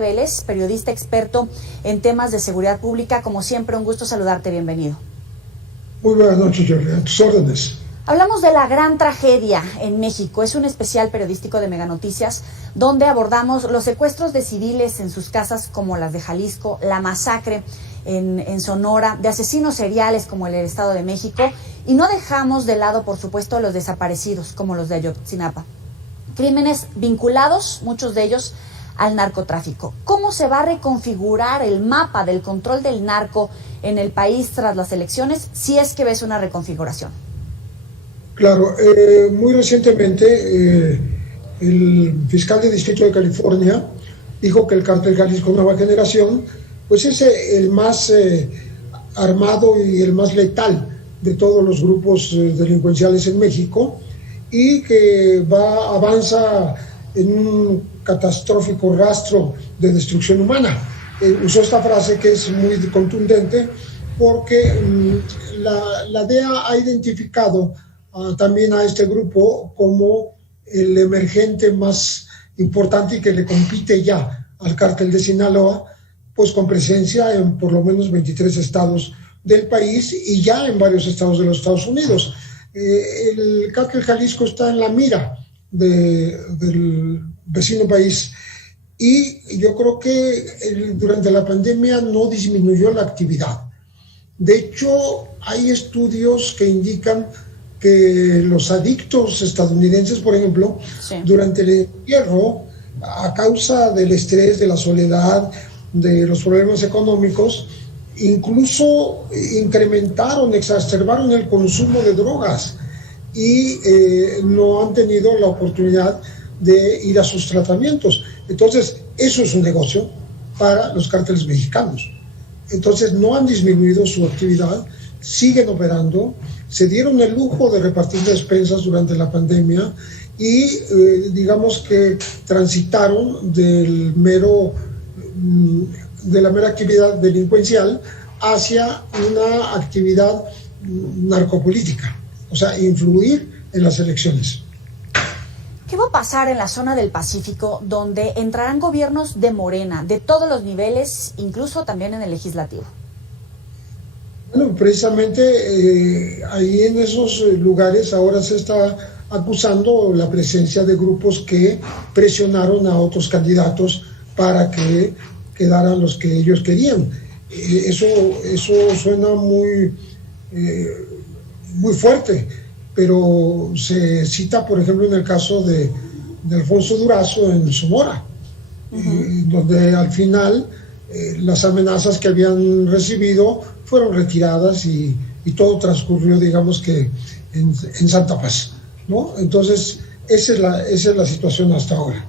Vélez, periodista experto en temas de seguridad pública. Como siempre, un gusto saludarte, bienvenido. Muy buenas noches, Jorge, a tus órdenes. Hablamos de la gran tragedia en México. Es un especial periodístico de Mega Noticias donde abordamos los secuestros de civiles en sus casas como las de Jalisco, la masacre en Sonora, de asesinos seriales como el del Estado de México, y no dejamos de lado, por supuesto, los desaparecidos como los de Ayotzinapa. Crímenes vinculados, muchos de ellos, al narcotráfico. ¿Cómo se va a reconfigurar el mapa del control del narco en el país tras las elecciones, si es que ves una reconfiguración? Claro, muy recientemente el fiscal de Distrito de California dijo que el cártel Jalisco Nueva Generación pues es el más armado y el más letal de todos los grupos delincuenciales en México, y que avanza en un catastrófico rastro de destrucción humana. Usó esta frase que es muy contundente porque la DEA ha identificado también a este grupo como el emergente más importante y que le compite ya al cártel de Sinaloa, pues con presencia en por lo menos 23 estados del país y ya en varios estados de los Estados Unidos. El cártel Jalisco está en la mira del vecino país, y yo creo que durante la pandemia no disminuyó la actividad. De hecho, hay estudios que indican que los adictos estadounidenses, por ejemplo, sí, durante el encierro, a causa del estrés, de la soledad, de los problemas económicos, incluso incrementaron, exacerbaron el consumo de drogas y no han tenido la oportunidad de ir a sus tratamientos. Entonces, eso es un negocio para los cárteles mexicanos. Entonces, no han disminuido su actividad, siguen operando, se dieron el lujo de repartir despensas durante la pandemia y digamos que transitaron de la mera actividad delincuencial hacia una actividad narcopolítica, o sea, influir en las elecciones. ¿Qué va a pasar en la zona del Pacífico, donde entrarán gobiernos de Morena, de todos los niveles, incluso también en el legislativo? Bueno, precisamente ahí en esos lugares ahora se está acusando la presencia de grupos que presionaron a otros candidatos para que quedaran los que ellos querían. Eso suena muy fuerte, pero se cita, por ejemplo, en el caso de Alfonso Durazo en Sonora, donde al final las amenazas que habían recibido fueron retiradas y todo transcurrió, digamos que en santa paz, ¿no? Entonces, esa es la situación hasta ahora.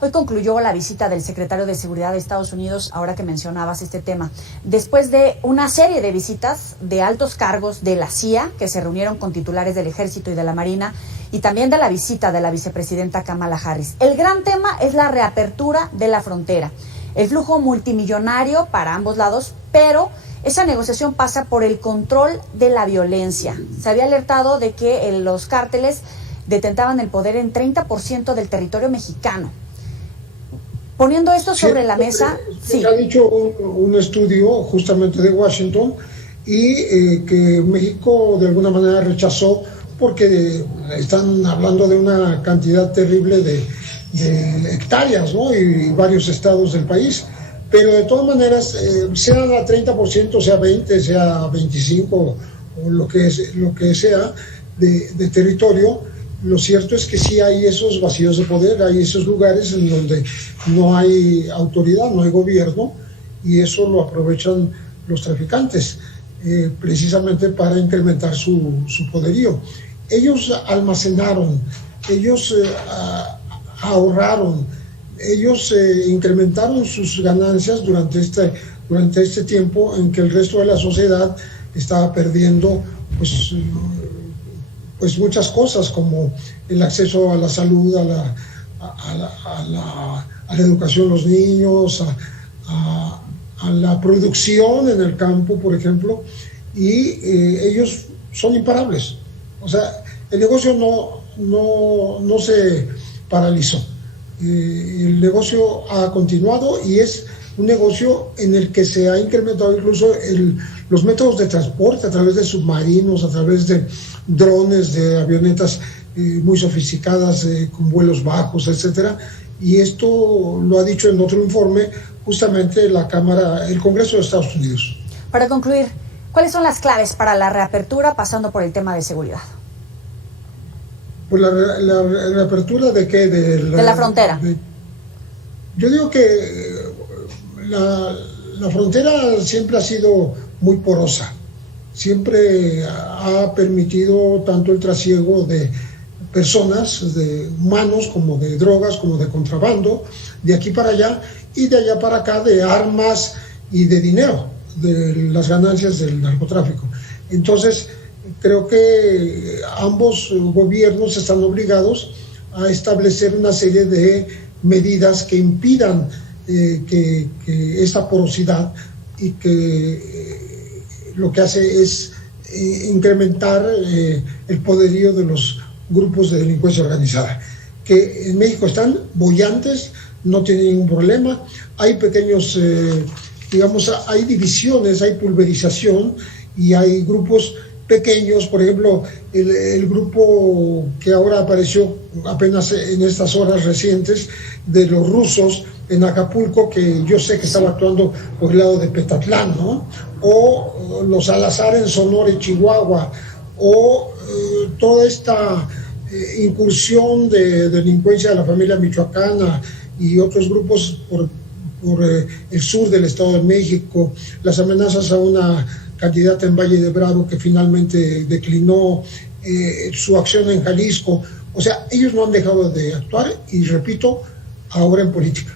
Hoy concluyó la visita del secretario de Seguridad de Estados Unidos, ahora que mencionabas este tema, después de una serie de visitas de altos cargos de la CIA, que se reunieron con titulares del Ejército y de la Marina, y también de la visita de la vicepresidenta Kamala Harris. El gran tema es la reapertura de la frontera, el flujo multimillonario para ambos lados, pero esa negociación pasa por el control de la violencia. Se había alertado de que los cárteles detentaban el poder en 30% del territorio mexicano. Poniendo esto sobre la mesa, sí. Ha dicho un estudio justamente de Washington y que México de alguna manera rechazó porque están hablando de una cantidad terrible de hectáreas, ¿no? Y varios estados del país. Pero de todas maneras, sea a 30%, sea 20%, sea 25% o lo que sea de territorio, lo cierto es que sí hay esos vacíos de poder, hay esos lugares en donde no hay autoridad, no hay gobierno, y eso lo aprovechan los traficantes, precisamente para incrementar su poderío. Ellos almacenaron, ellos ahorraron, ellos incrementaron sus ganancias durante este tiempo en que el resto de la sociedad estaba perdiendo pues muchas cosas, como el acceso a la salud, a la educación de los niños, a la producción en el campo, por ejemplo, y ellos son imparables. O sea, el negocio no se paralizó. El negocio ha continuado y es un negocio en el que se ha incrementado incluso los métodos de transporte a través de submarinos, a través de drones, de avionetas muy sofisticadas, con vuelos bajos, etcétera. Y esto lo ha dicho en otro informe justamente el Congreso de Estados Unidos. Para concluir, ¿cuáles son las claves para la reapertura pasando por el tema de seguridad? Pues la reapertura de qué? De la frontera. Yo digo que la frontera siempre ha sido muy porosa, siempre ha permitido tanto el trasiego de personas, de humanos, como de drogas, como de contrabando, de aquí para allá y de allá para acá, de armas y de dinero, de las ganancias del narcotráfico. Entonces, creo que ambos gobiernos están obligados a establecer una serie de medidas que impidan que esta porosidad y que lo que hace es incrementar el poderío de los grupos de delincuencia organizada, que en México están bollantes, no tienen ningún problema, hay pequeños, hay divisiones, hay pulverización y hay grupos pequeños, por ejemplo, el grupo que ahora apareció apenas en estas horas recientes de los rusos en Acapulco, que yo sé que estaba actuando por el lado de Petatlán, ¿no? O los Salazar en Sonora y Chihuahua, o toda esta incursión de delincuencia de la familia michoacana y otros grupos por el sur del Estado de México, las amenazas a una candidata en Valle de Bravo que finalmente declinó, su acción en Jalisco. O sea, ellos no han dejado de actuar y, repito, ahora en política.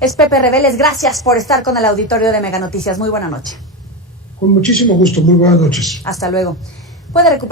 Es Pepe Reveles, gracias por estar con el auditorio de Mega Noticias. Muy buena noche. Con muchísimo gusto, muy buenas noches. Hasta luego. Puede recuperar